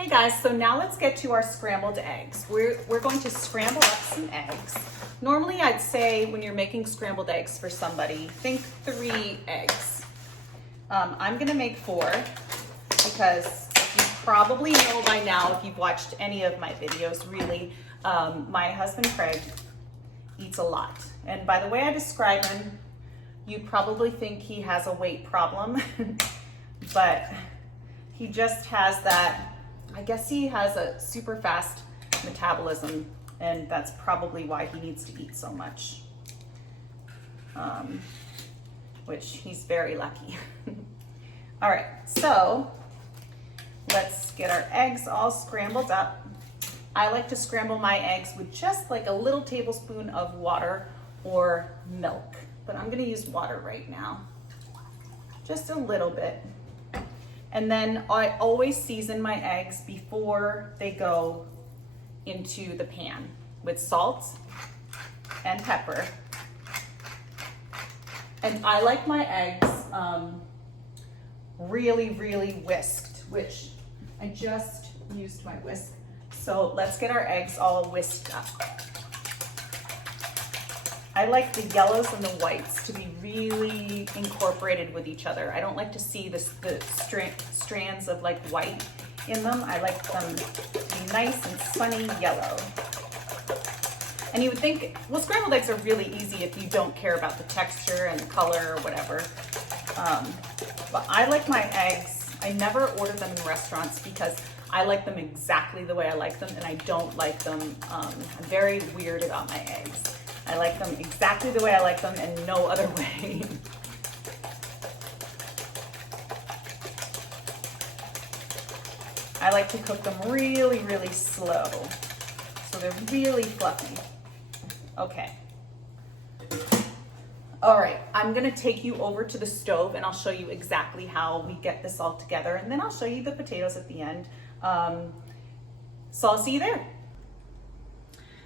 Hey guys, so now let's get to our scrambled eggs. We're going to scramble up some eggs. Normally I'd say when you're making scrambled eggs for somebody, think 3 eggs. I'm gonna make 4 because you probably know by now if you've watched any of my videos really, my husband Craig eats a lot. And by the way I describe him, you probably think he has a weight problem, but he just has that, I guess he has a super fast metabolism, and that's probably why he needs to eat so much, which he's very lucky. All right, so let's get our eggs all scrambled up. I like to scramble my eggs with just like a little tablespoon of water or milk, but I'm gonna use water right now, just a little bit. And then I always season my eggs before they go into the pan with salt and pepper. And I like my eggs really, really whisked, which I just used my whisk. So let's get our eggs all whisked up. I like the yellows and the whites to be really incorporated with each other. I don't like to see the strands of like white in them. I like them to be nice and sunny yellow. And you would think, well, scrambled eggs are really easy if you don't care about the texture and the color or whatever. But I like my eggs, I never order them in restaurants because I like them exactly the way I like them, and I don't like them, I'm very weird about my eggs. I like them exactly the way I like them and no other way. I like to cook them really, really slow, so they're really fluffy. Okay. All right, I'm gonna take you over to the stove and I'll show you exactly how we get this all together, and then I'll show you the potatoes at the end. So I'll see you there.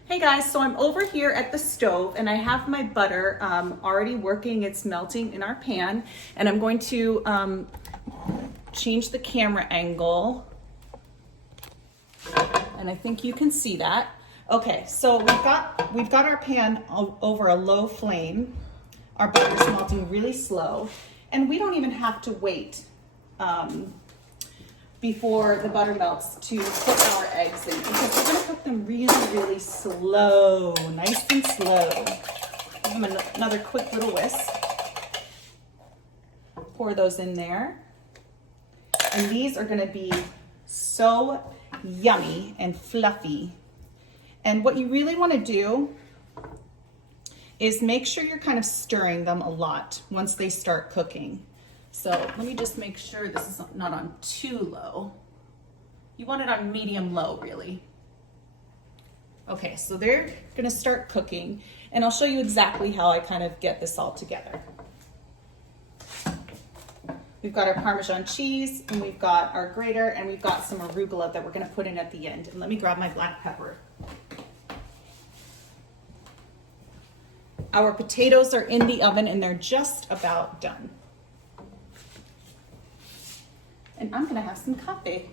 Hey guys, so I'm over here at the stove and I have my butter already working. It's melting in our pan, and I'm going to change the camera angle, and I think you can see that. Okay, so we've got our pan over a low flame. Our butter is melting really slow, and we don't even have to wait before the butter melts to put our eggs in, because we're gonna cook them really, really slow, nice and slow. Give them another quick little whisk. Pour those in there. And these are gonna be so yummy and fluffy. And what you really wanna do is make sure you're kind of stirring them a lot once they start cooking. So let me just make sure this is not on too low. You want it on medium low, really. Okay, so they're gonna start cooking, and I'll show you exactly how I kind of get this all together. We've got our Parmesan cheese, and we've got our grater, and we've got some arugula that we're gonna put in at the end. And let me grab my black pepper. Our potatoes are in the oven and they're just about done. And I'm gonna have some coffee.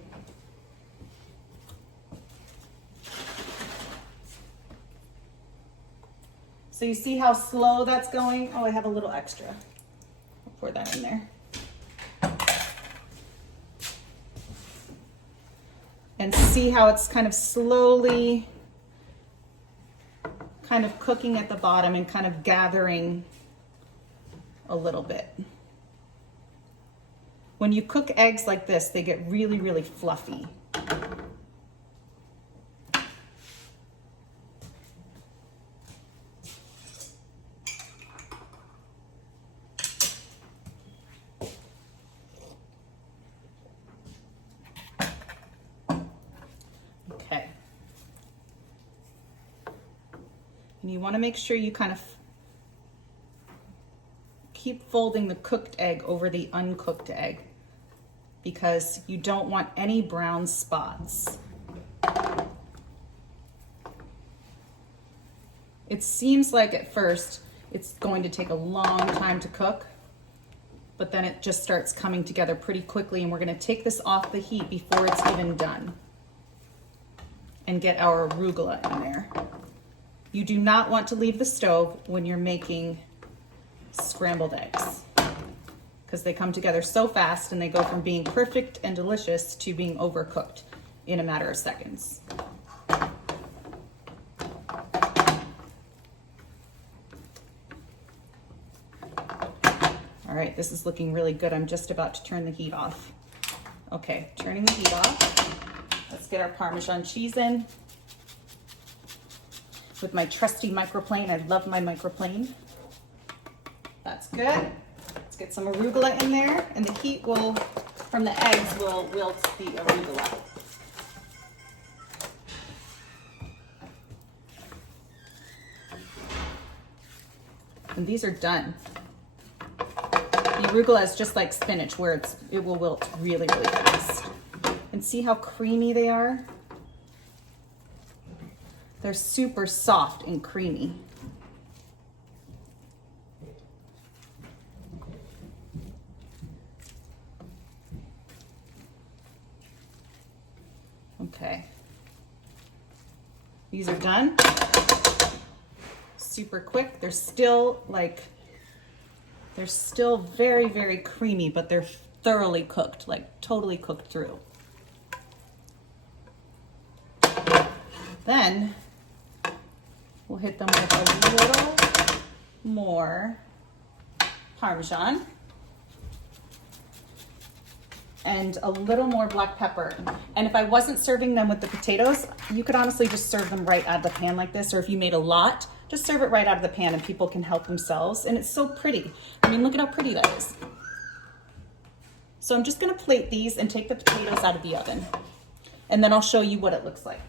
So you see how slow that's going? Oh, I have a little extra. I'll pour that in there. And see how it's kind of slowly kind of cooking at the bottom and kind of gathering a little bit. When you cook eggs like this, they get really, really fluffy. Okay. And you want to make sure you kind of keep folding the cooked egg over the uncooked egg, because you don't want any brown spots. It seems like at first it's going to take a long time to cook, but then it just starts coming together pretty quickly, and we're gonna take this off the heat before it's even done. and get our arugula in there. You do not want to leave the stove when you're making scrambled eggs because they come together so fast and they go from being perfect and delicious to being overcooked in a matter of seconds. All right, this is looking really good. I'm just about to turn the heat off. Okay, turning the heat off. Let's get our Parmesan cheese in with my trusty microplane. I love my microplane. That's good. Let's get some arugula in there, and the heat will, from the eggs, will wilt the arugula. And these are done. The arugula is just like spinach, where it will wilt really, really fast. And see how creamy they are? They're super soft and creamy. Okay. These are done. Super quick. They're still very, very creamy, but they're thoroughly cooked, like totally cooked through. Then we'll hit them with a little more Parmesan and a little more black pepper. And if I wasn't serving them with the potatoes, you could honestly just serve them right out of the pan like this, or if you made a lot, just serve it right out of the pan and people can help themselves. And it's so pretty. I mean, look at how pretty that is. So I'm just gonna plate these and take the potatoes out of the oven. And then I'll show you what it looks like.